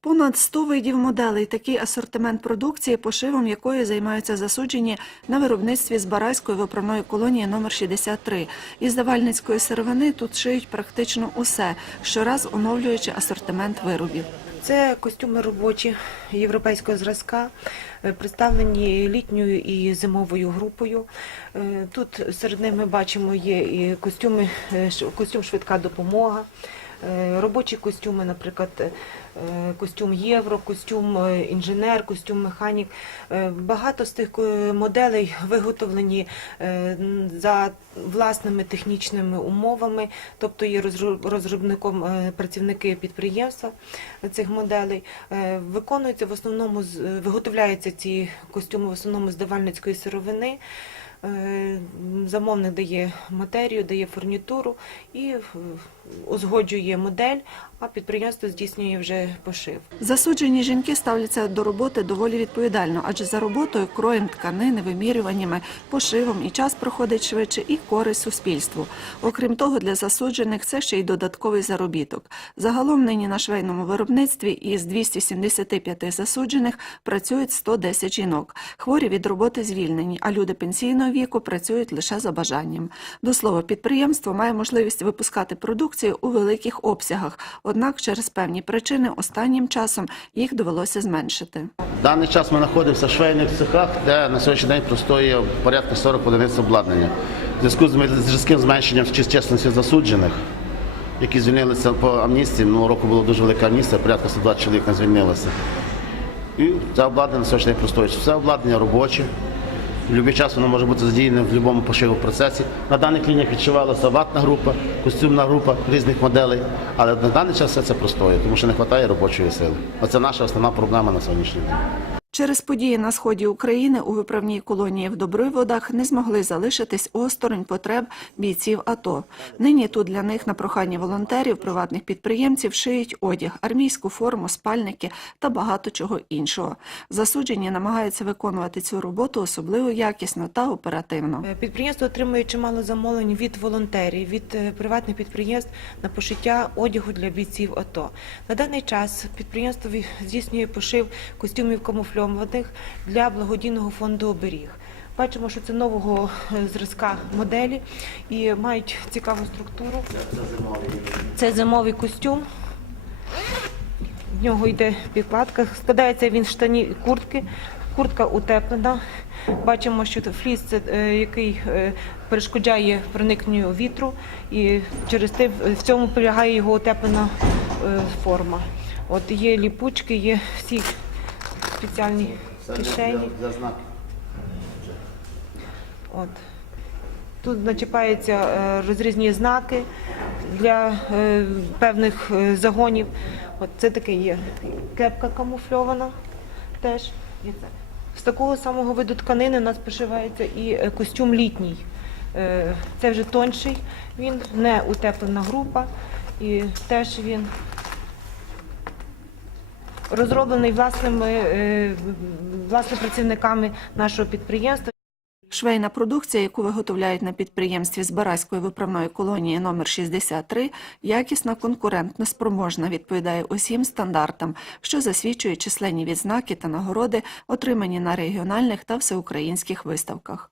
Понад 100 видів моделей, такий асортимент продукції, пошивом якої займаються засуджені на виробництві з Барайської виправної колонії номер 63. Із давальницької сировини тут шиють практично усе, щораз оновлюючи асортимент виробів. Це костюми робочі європейського зразка, е, представлені літньою і зимовою групою. Е, Тут серед них ми бачимо є і костюми, е, костюм швидка допомога. Е, Робочі костюми, наприклад, е, костюм євро, костюм е, інженер, костюм механік. Багато з тих моделей виготовлені за власними технічними умовами, тобто є розробником працівники підприємства цих моделей. Виконуються в основному виготовляються ці костюми в основному з давальницької сировини. Е, Замовник дає матерію, дає фурнітуру і е, узгоджує модель, а підприємство здійснює вже пошив. Засуджені жінки ставляться до роботи доволі відповідально, адже за роботою кроєм тканини, вимірюваннями, пошивом і час проходить швидше, і користь суспільству. Окрім того, для засуджених це ще й додатковий заробіток. Загалом нині на швейному виробництві із 275 засуджених працюють 110 жінок. Хворі від роботи звільнені, а люди пенсійного віку працюють лише за бажанням. До слова, підприємство має можливість випускати продукцію у великих обсягах, однак через певні причини останнім часом їх довелося зменшити. Даний час ми знаходимося в швейних цехах, де на сьогоднішній день простоює порядка 40 одиниць обладнання. В зв'язку з різким зменшенням численності засуджених, які звільнилися по амністії, минулого року була дуже велика амністія, порядка 120 чоловік не звільнилося. І це обладнання на сьогоднішній день простоює. Все обладнання робоче. В будь-який час воно може бути задіяне в будь-якому пошиву процесі. На даних лініях відшивалася ватна група, костюмна група різних моделей, але на даний час все це простоє, тому що не вистачає робочої сили. Оце наша основна проблема на сьогоднішній день. Через події на сході України у виправній колонії в Добриводах не змогли залишитись осторонь потреб бійців АТО. Нині тут для них на прохання волонтерів, приватних підприємців шиють одяг, армійську форму, спальники та багато чого іншого. Засуджені намагаються виконувати цю роботу особливо якісно та оперативно. Е, Підприємство отримує чимало замовлень від волонтерів, від е, приватних підприємств на пошиття одягу для бійців АТО. На даний час підприємство здійснює пошив костюмів камуфльованих для благодійного фонду оберіг. Бачимо, що це нового е, зразка моделі і мають цікаву структуру. Це зимовий костюм. В нього йде підкладка. Складається він з штанів і куртки. Куртка утеплена. Бачимо, що фліс, це, е, який е, перешкоджає проникненню вітру, і через те в в цьому полягає його утеплена форма. От є ліпучки, є всі спеціальні кишені. От. Тут начіпаються е, розрізні знаки для е, певних е, загонів. От це таке є кепка камуфльована теж. З такого самого виду тканини у нас пошивається і костюм літній. Це вже тонший, він не утеплена група і теж він розроблений власними, е, власне працівниками нашого підприємства. Швейна продукція, яку виготовляють на підприємстві з Барайської виправної колонії номер 63, якісна, конкурентно спроможна, відповідає усім стандартам, що засвідчує численні відзнаки та нагороди, отримані на регіональних та всеукраїнських виставках.